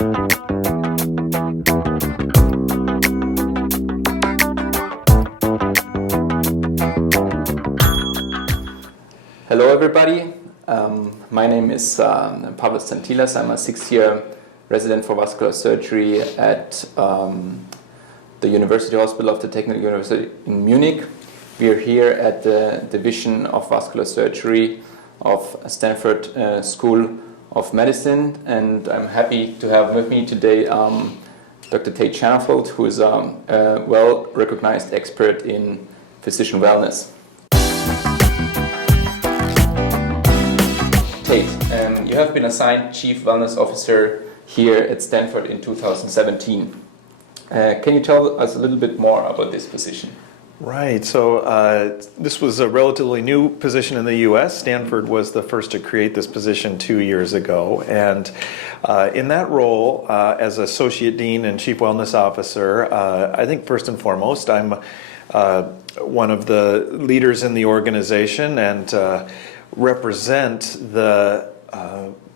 Hello everybody, my name is Pavlos Tsantilas. I'm a 6th-year resident for vascular surgery at the University Hospital of the Technical University in Munich. We are here at the Division of Vascular Surgery of Stanford School of Medicine, and I'm happy to have with me today Dr. Tait Shanafelt, who is a well-recognized expert in physician wellness. Tait, you have been assigned Chief Wellness Officer here at Stanford in 2017. Can you tell us a little bit more about this position? Right, so this was a relatively new position in the U.S. Stanford was the first to create this position 2 years ago, and in that role as Associate Dean and Chief Wellness Officer, I think first and foremost I'm one of the leaders in the organization and represent the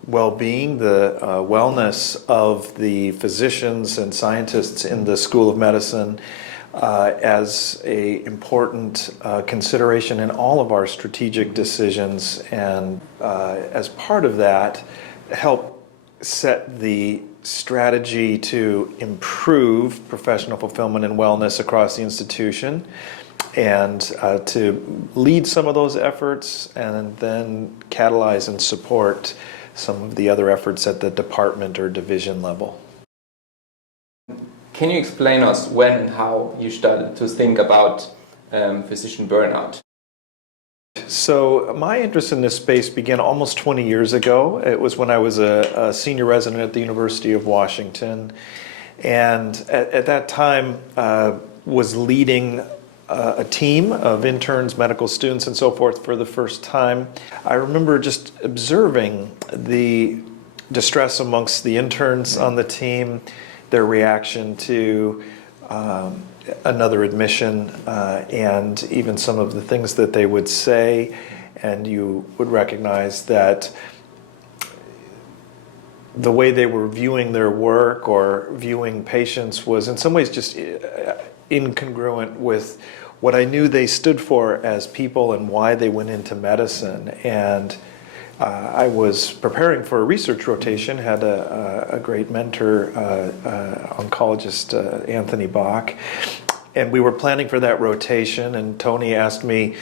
well-being, the wellness of the physicians and scientists in the School of Medicine as an important consideration in all of our strategic decisions, and as part of that, help set the strategy to improve professional fulfillment and wellness across the institution, and to lead some of those efforts and then catalyze and support some of the other efforts at the department or division level. Can you explain us when and how you started to think about physician burnout? So my interest in this space began almost 20 years ago. It was when I was a senior resident at the University of Washington, and at that time was leading a team of interns, medical students, and so forth for the first time. I remember just observing the distress amongst the interns on the team, their reaction to another admission, and even some of the things that they would say, and you would recognize that the way they were viewing their work or viewing patients was in some ways just incongruent with what I knew they stood for as people and why they went into medicine. And I was preparing for a research rotation, had a great mentor, oncologist Anthony Bach, and we were planning for that rotation, and Tony asked me,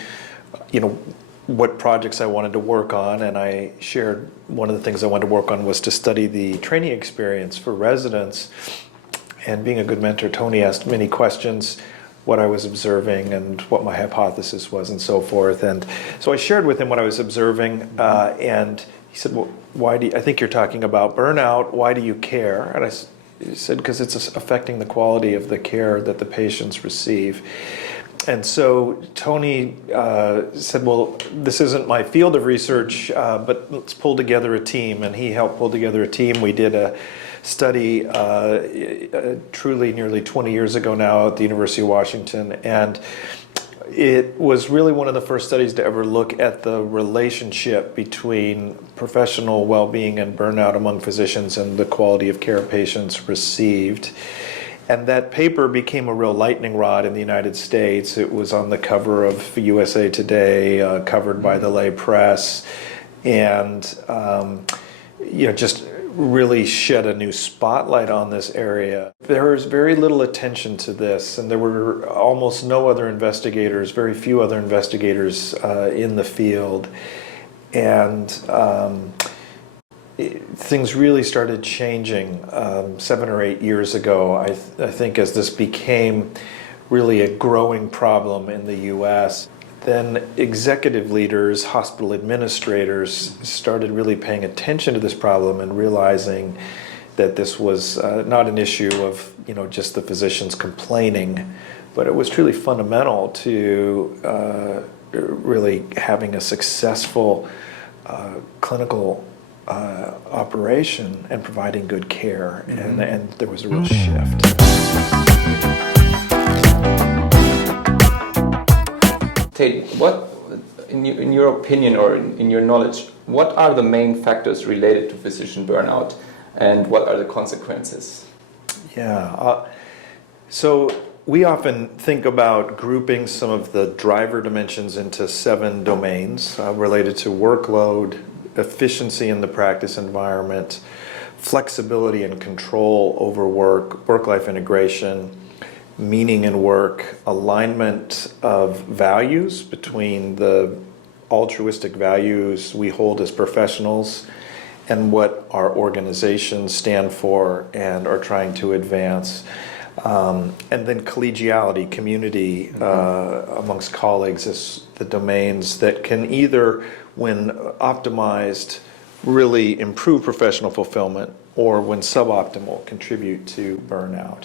what projects I wanted to work on, and I shared one of the things I wanted to work on was to study the training experience for residents. And being a good mentor, Tony asked many questions, what I was observing and what my hypothesis was and so forth. And so I shared with him what I was observing, and he said, well, I think you're talking about burnout, why do you care? And I said, because it's affecting the quality of the care that the patients receive. And so Tony said, well, this isn't my field of research, but let's pull together a team. And he helped pull together a team. We did a study truly nearly 20 years ago now at the University of Washington, and it was really one of the first studies to ever look at the relationship between professional well-being and burnout among physicians and the quality of care patients received. And that paper became a real lightning rod in the United States. It was on the cover of USA Today, covered by the lay press, and just really shed a new spotlight on this area. There was very little attention to this, and there were almost no other investigators, very few other investigators in the field. And things really started changing 7 or 8 years ago, I think, as this became really a growing problem in the U.S. Then executive leaders, hospital administrators started really paying attention to this problem and realizing that this was not an issue of just the physicians complaining, but it was truly fundamental to really having a successful clinical operation and providing good care, and there was a real shift. Tait, what, in your opinion or in your knowledge, what are the main factors related to physician burnout? and what are the consequences? Yeah. So we often think about grouping some of the driver dimensions into 7 domains related to workload, efficiency in the practice environment, flexibility and control over work, work-life integration, meaning in work, alignment of values between the altruistic values we hold as professionals and what our organizations stand for and are trying to advance. And then collegiality, community amongst colleagues is the domains that can either, when optimized, really improve professional fulfillment, or when suboptimal, contribute to burnout.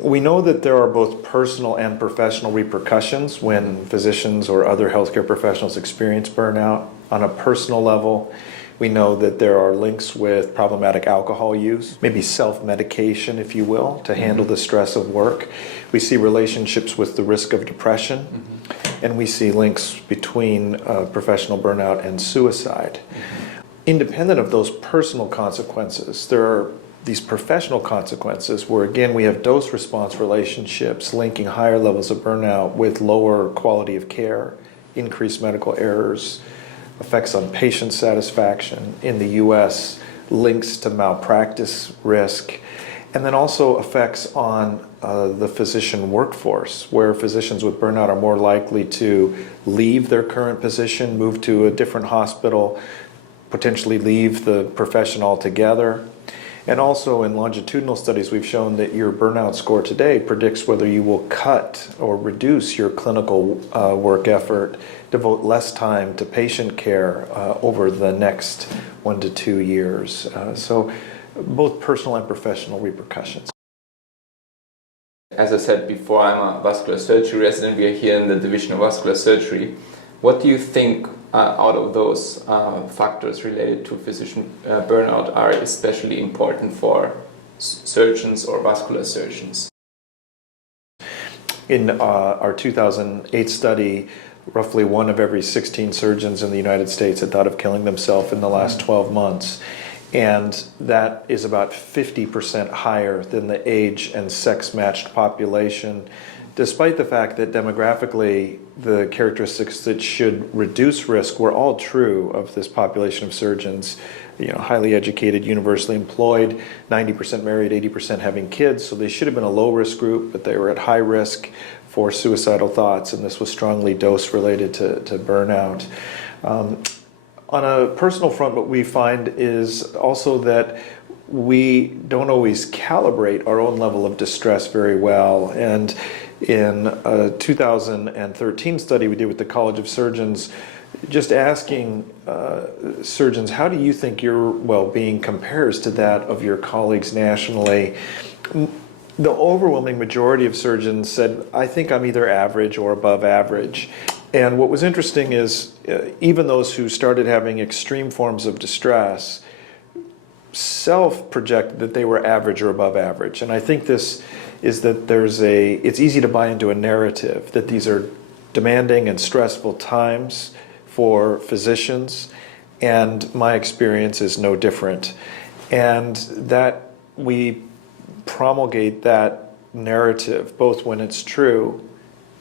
We know that there are both personal and professional repercussions when physicians or other healthcare professionals experience burnout. On a personal level, we know that there are links with problematic alcohol use, maybe self-medication, if you will, to handle the stress of work. We see relationships with the risk of depression, and we see links between professional burnout and suicide. Independent of those personal consequences, there are these professional consequences where, again, we have dose-response relationships linking higher levels of burnout with lower quality of care, increased medical errors, effects on patient satisfaction. In the US, links to malpractice risk, and then also effects on the physician workforce, where physicians with burnout are more likely to leave their current position, move to a different hospital, potentially leave the profession altogether. And also in longitudinal studies, we've shown that your burnout score today predicts whether you will cut or reduce your clinical work effort, devote less time to patient care over the next 1 to 2 years. So both personal and professional repercussions. As I said before, I'm a vascular surgery resident. We are here in the Division of Vascular Surgery. What do you think out of those factors related to physician burnout are especially important for surgeons or vascular surgeons? In our 2008 study, roughly 1 of every 16 surgeons in the United States had thought of killing themselves in the last 12 months. And that is about 50% higher than the age and sex-matched population, despite the fact that demographically the characteristics that should reduce risk were all true of this population of surgeons. You know, highly educated, universally employed, 90% married, 80% having kids, so they should have been a low-risk group, but they were at high risk for suicidal thoughts, and this was strongly dose-related to burnout. On a personal front, what we find is also that we don't always calibrate our own level of distress very well. And in a 2013 study we did with the College of Surgeons, just asking surgeons, how do you think your well-being compares to that of your colleagues nationally? The overwhelming majority of surgeons said, I think I'm either average or above average. And what was interesting is even those who started having extreme forms of distress self-projected that they were average or above average. And I think this is that it's easy to buy into a narrative that these are demanding and stressful times for physicians, and my experience is no different. And that we promulgate that narrative both when it's true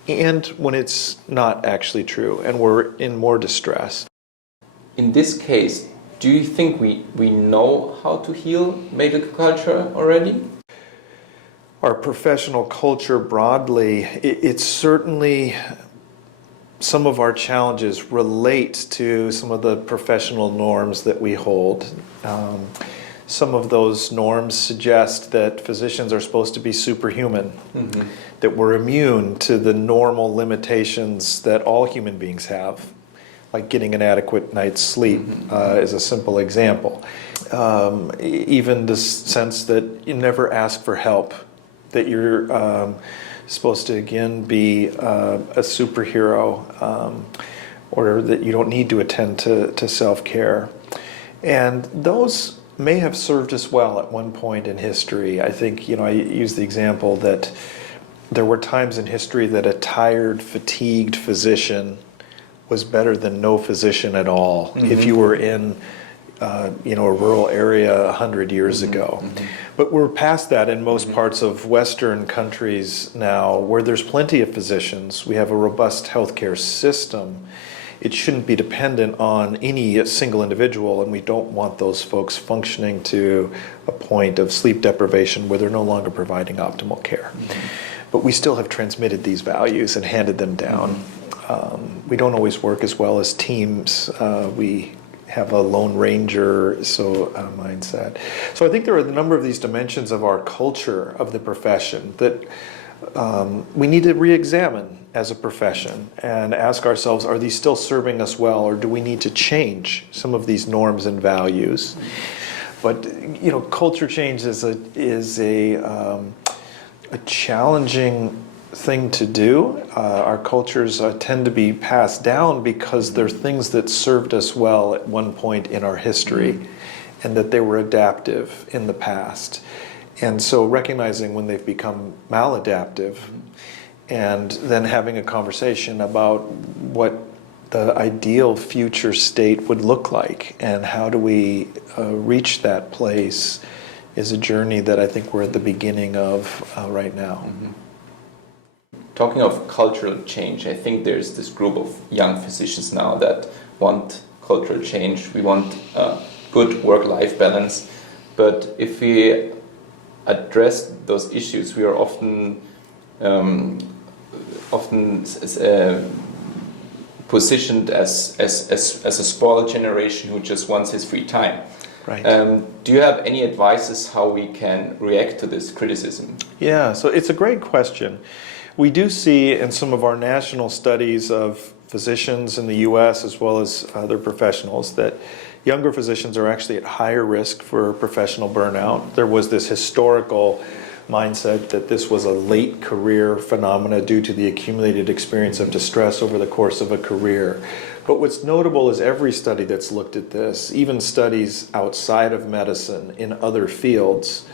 and when it's not actually true and we're in more distress. In this case, do you think we know how to heal medical culture already? Our professional culture broadly, it's certainly, some of our challenges relate to some of the professional norms that we hold. Some of those norms suggest that physicians are supposed to be superhuman, that we're immune to the normal limitations that all human beings have, like getting an adequate night's sleep is a simple example. Even the sense that you never ask for help, that you're supposed to, again, be a superhero, or that you don't need to attend to self-care. And those may have served us well at one point in history. I think, I use the example that there were times in history that a tired, fatigued physician was better than no physician at all. If you were in a rural area 100 years ago. But we're past that in most parts of Western countries now, where there's plenty of physicians. We have a robust healthcare system. It shouldn't be dependent on any single individual, and we don't want those folks functioning to a point of sleep deprivation where they're no longer providing optimal care. But we still have transmitted these values and handed them down. We don't always work as well as teams. We have a lone ranger mindset. So I think there are a number of these dimensions of our culture of the profession that we need to re-examine as a profession and ask ourselves, are these still serving us well, or do we need to change some of these norms and values? But culture change is a challenging thing to do. Our cultures tend to be passed down because they're things that served us well at one point in our history, and that they were adaptive in the past. And so recognizing when they've become maladaptive, and then having a conversation about what the ideal future state would look like and how do we reach that place is a journey that I think we're at the beginning of right now. Talking of cultural change, I think there's this group of young physicians now that want cultural change. We want good work-life balance. But if we address those issues, we are often positioned as a spoiled generation who just wants his free time. Right. Do you have any advices how we can react to this criticism? Yeah, so it's a great question. We do see in some of our national studies of physicians in the U.S. as well as other professionals that younger physicians are actually at higher risk for professional burnout. There was this historical mindset that this was a late career phenomena due to the accumulated experience of distress over the course of a career. But what's notable is every study that's looked at this, even studies outside of medicine in other fields,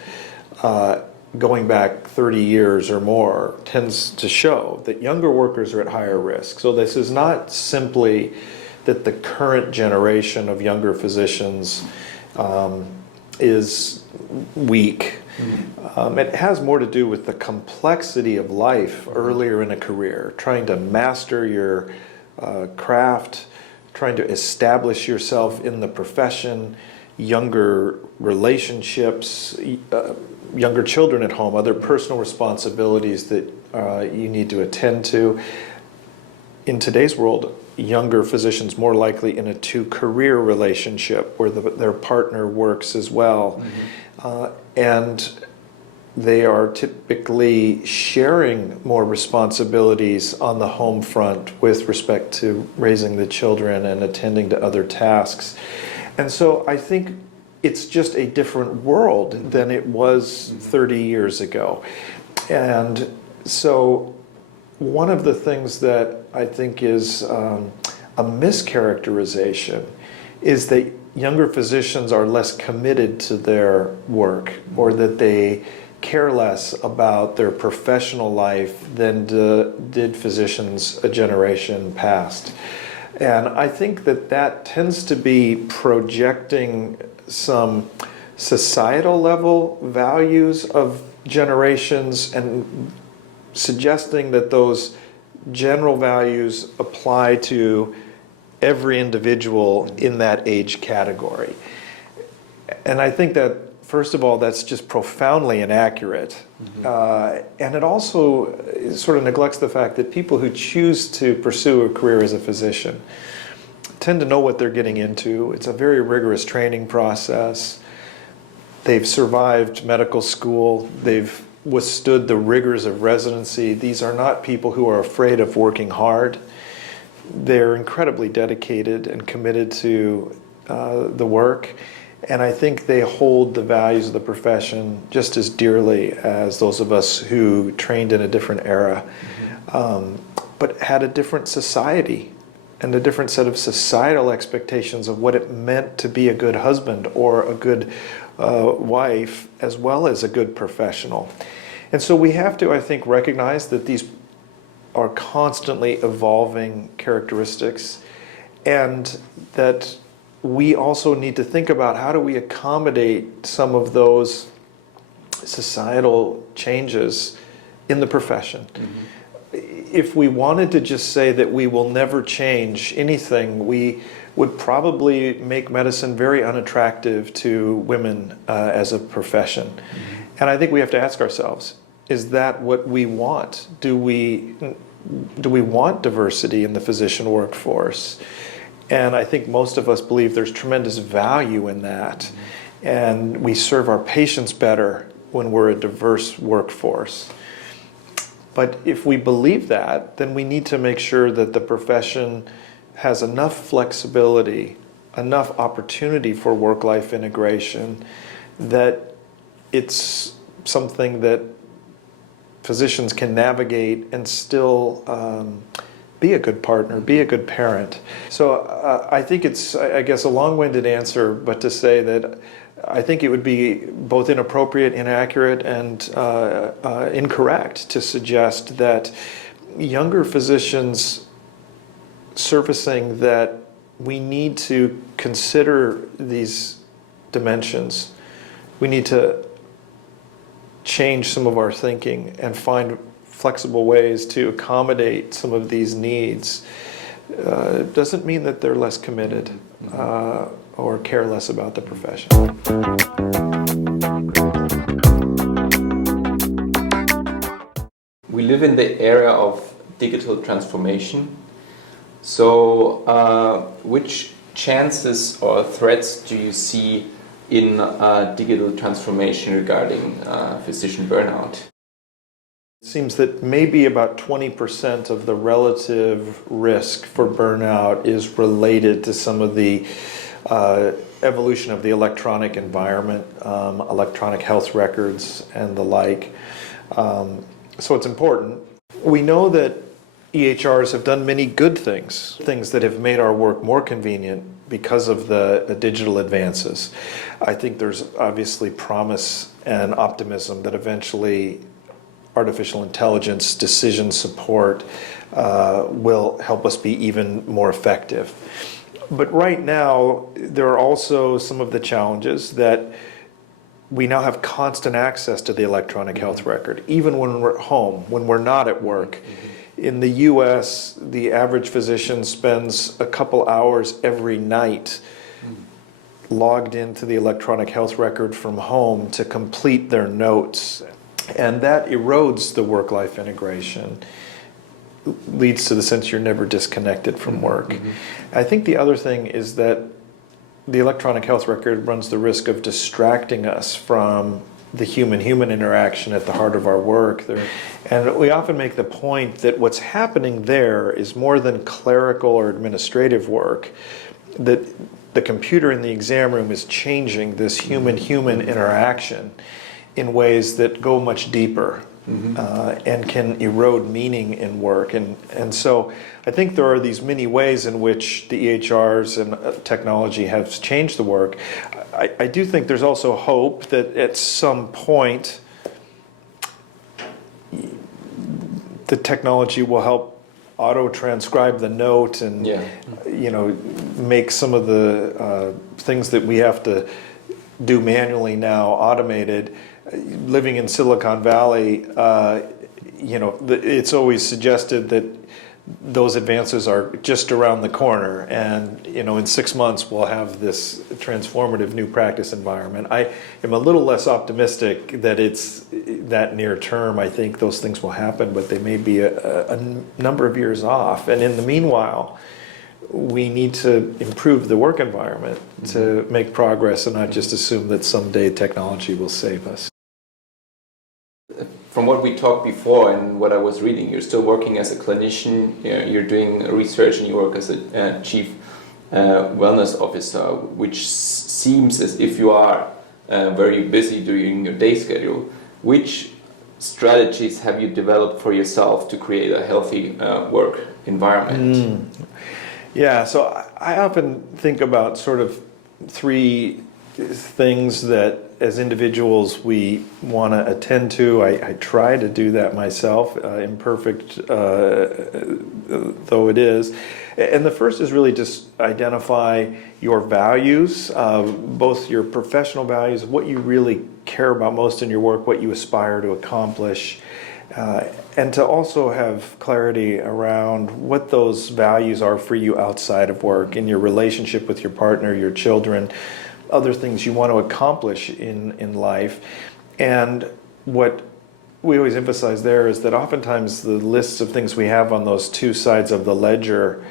going back 30 years or more, tends to show that younger workers are at higher risk. So this is not simply that the current generation of younger physicians is weak. It has more to do with the complexity of life earlier in a career, trying to master your craft, trying to establish yourself in the profession, younger relationships, younger children at home, other personal responsibilities that you need to attend to. In today's world, younger physicians more likely in a two-career relationship where their partner works as well. And they are typically sharing more responsibilities on the home front with respect to raising the children and attending to other tasks. And so I think it's just a different world than it was 30 years ago. And so one of the things that I think is a mischaracterization is that younger physicians are less committed to their work, or that they care less about their professional life than did physicians a generation past. And I think that tends to be projecting some societal level values of generations and suggesting that those general values apply to every individual in that age category. And I think that, first of all, that's just profoundly inaccurate. And it also sort of neglects the fact that people who choose to pursue a career as a physician tend to know what they're getting into. It's a very rigorous training process. They've survived medical school. They've withstood the rigors of residency. These are not people who are afraid of working hard. They're incredibly dedicated and committed to the work. And I think they hold the values of the profession just as dearly as those of us who trained in a different era, but had a different society and a different set of societal expectations of what it meant to be a good husband or a good wife, as well as a good professional. And so we have to, I think, recognize that these are constantly evolving characteristics, and that we also need to think about how do we accommodate some of those societal changes in the profession. If we wanted to just say that we will never change anything, we would probably make medicine very unattractive to women as a profession. And I think we have to ask ourselves, is that what we want? Do we want diversity in the physician workforce? And I think most of us believe there's tremendous value in that. And we serve our patients better when we're a diverse workforce. But if we believe that, then we need to make sure that the profession has enough flexibility, enough opportunity for work-life integration, that it's something that physicians can navigate and still be a good partner, be a good parent. So I think it's, I guess, a long-winded answer, but to say that I think it would be both inappropriate, inaccurate, and incorrect to suggest that younger physicians surfacing that we need to consider these dimensions. We need to change some of our thinking and find flexible ways to accommodate some of these needs. Doesn't mean that they're less committed or care less about the profession. We live in the era of digital transformation. So which chances or threats do you see in digital transformation regarding physician burnout? It seems that maybe about 20% of the relative risk for burnout is related to some of the evolution of the electronic environment, electronic health records and the like. So it's important. We know that EHRs have done many good things that have made our work more convenient because of the digital advances. I think there's obviously promise and optimism that eventually artificial intelligence, decision support will help us be even more effective. But right now, there are also some of the challenges that we now have constant access to the electronic health record, even when we're at home, when we're not at work. In the US, the average physician spends a couple hours every night logged into the electronic health record from home to complete their notes. And that erodes the work-life integration, leads to the sense you're never disconnected from work. I think the other thing is that the electronic health record runs the risk of distracting us from the human-human interaction at the heart of our work. And we often make the point that what's happening there is more than clerical or administrative work, that the computer in the exam room is changing this human-human interaction in ways that go much deeper and can erode meaning in work. And so I think there are these many ways in which the EHRs and technology have changed the work. I do think there's also hope that at some point the technology will help auto-transcribe the note and make some of the things that we have to do manually now automated. Living in Silicon Valley, it's always suggested that those advances are just around the corner, and in 6 months we'll have this transformative new practice environment. I am a little less optimistic that it's that near term. I think those things will happen, but they may be a number of years off. And in the meanwhile, we need to improve the work environment to make progress and not just assume that someday technology will save us. From what we talked before and what I was reading, you're still working as a clinician, you're doing research, and you work as a chief wellness officer, which seems as if you are very busy during your day schedule. Which strategies have you developed for yourself to create a healthy work environment? Yeah, so I often think about sort of three things that as individuals we want to attend to. I try to do that myself, imperfect though it is. And the first is really just identify your values, both your professional values, what you really care about most in your work, what you aspire to accomplish, and to also have clarity around what those values are for you outside of work, in your relationship with your partner, your children, other things you want to accomplish in life. And what we always emphasize there is that oftentimes the lists of things we have on those two sides of the ledger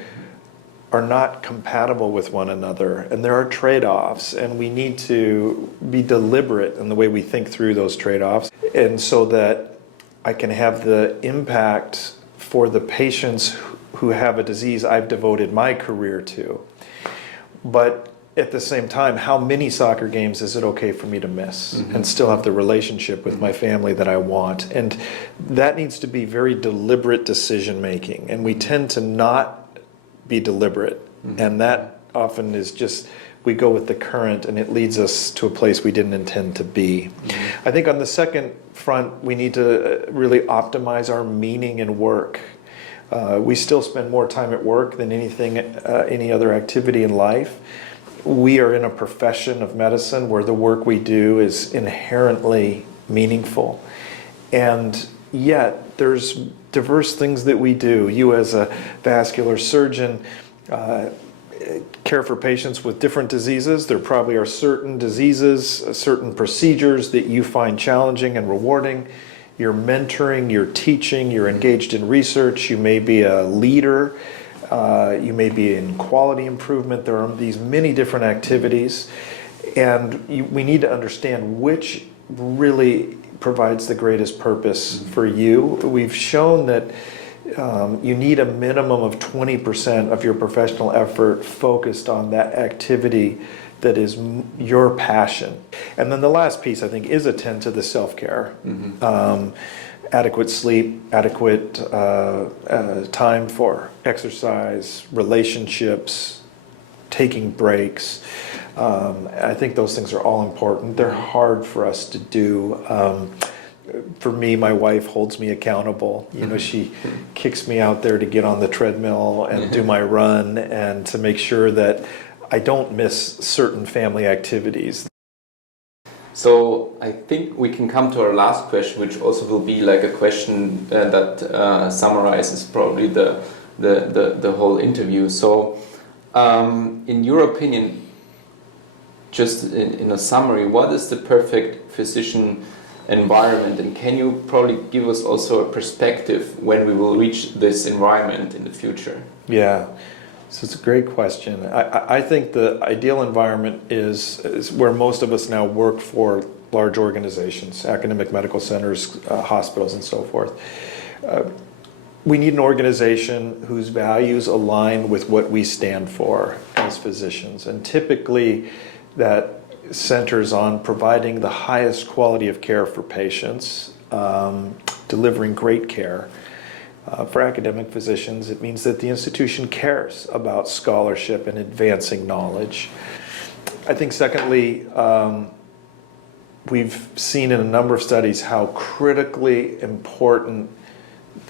are not compatible with one another, and there are trade-offs, and we need to be deliberate in the way we think through those trade-offs, and so that I can have the impact for the patients who have a disease I've devoted my career to. But at the same time, how many soccer games is it okay for me to miss and still have the relationship with my family that I want? And that needs to be very deliberate decision making, and we tend to not be deliberate, and that often is just, we go with the current and it leads us to a place we didn't intend to be. I think on the second front, we need to really optimize our meaning in work. We still spend more time at work than any other activity in life. We are in a profession of medicine where the work we do is inherently meaningful, and yet there's diverse things that we do. You as a vascular surgeon care for patients with different diseases. There probably are certain diseases, certain procedures that you find challenging and rewarding. You're mentoring, you're teaching, you're engaged in research, you may be a leader, you may be in quality improvement. There are these many different activities, and we need to understand which really provides the greatest purpose for you. We've shown that you need a minimum of 20% of your professional effort focused on that activity that is your passion. And then the last piece, I think, is attend to the self-care. Adequate sleep, adequate time for exercise, relationships, taking breaks. I think those things are all important. They're hard for us to do. For me, my wife holds me accountable. You know, she kicks me out there to get on the treadmill and do my run, and to make sure that I don't miss certain family activities. So I think we can come to our last question, which also will be like a question that summarizes probably the whole interview. So in your opinion, just in a summary, what is the perfect physician environment, and can you probably give us also a perspective when we will reach this environment in the future? Yeah, so it's a great question. I think the ideal environment is where most of us now work for large organizations, academic medical centers, hospitals, and so forth. We need an organization whose values align with what we stand for as physicians, and typically that centers on providing the highest quality of care for patients, delivering great care. For academic physicians, it means that the institution cares about scholarship and advancing knowledge. I think secondly, we've seen in a number of studies how critically important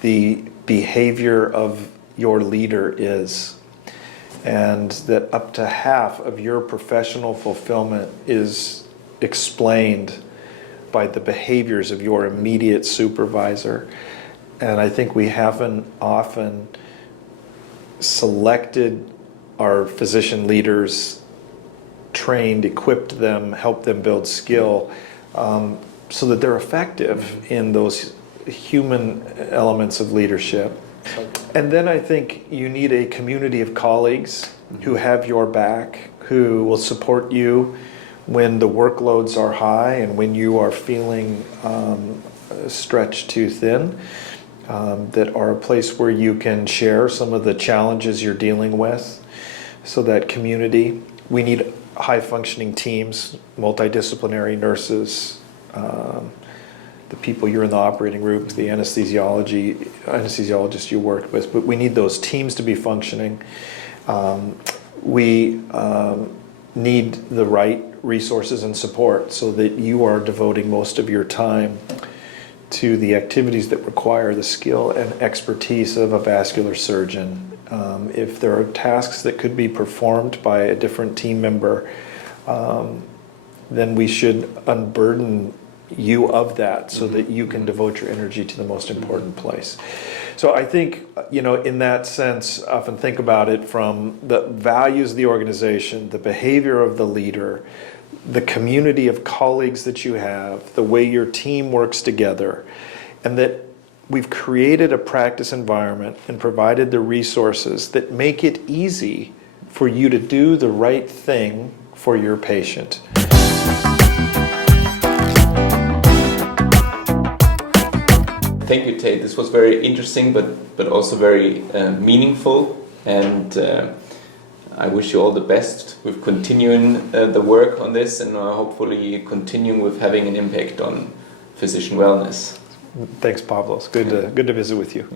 the behavior of your leader is, and that up to half of your professional fulfillment is explained by the behaviors of your immediate supervisor. And I think we haven't often selected our physician leaders, trained, equipped them, helped them build skill, so that they're effective in those human elements of leadership. And then I think you need a community of colleagues who have your back, who will support you when the workloads are high and when you are feeling stretched too thin, that are a place where you can share some of the challenges you're dealing with. So that community, we need high-functioning teams, multidisciplinary nurses, the people you're in the operating room, the anesthesiologists you work with, but we need those teams to be functioning. We need the right resources and support so that you are devoting most of your time to the activities that require the skill and expertise of a vascular surgeon. If there are tasks that could be performed by a different team member, then we should unburden you of that so that you can devote your energy to the most important place. So I think, in that sense, often think about it from the values of the organization, the behavior of the leader, the community of colleagues that you have, the way your team works together, and that we've created a practice environment and provided the resources that make it easy for you to do the right thing for your patient. Thank you, Tait. This was very interesting, but also very meaningful, and I wish you all the best with continuing the work on this, and hopefully continuing with having an impact on physician wellness. Thanks, Pavlos. Good to visit with you.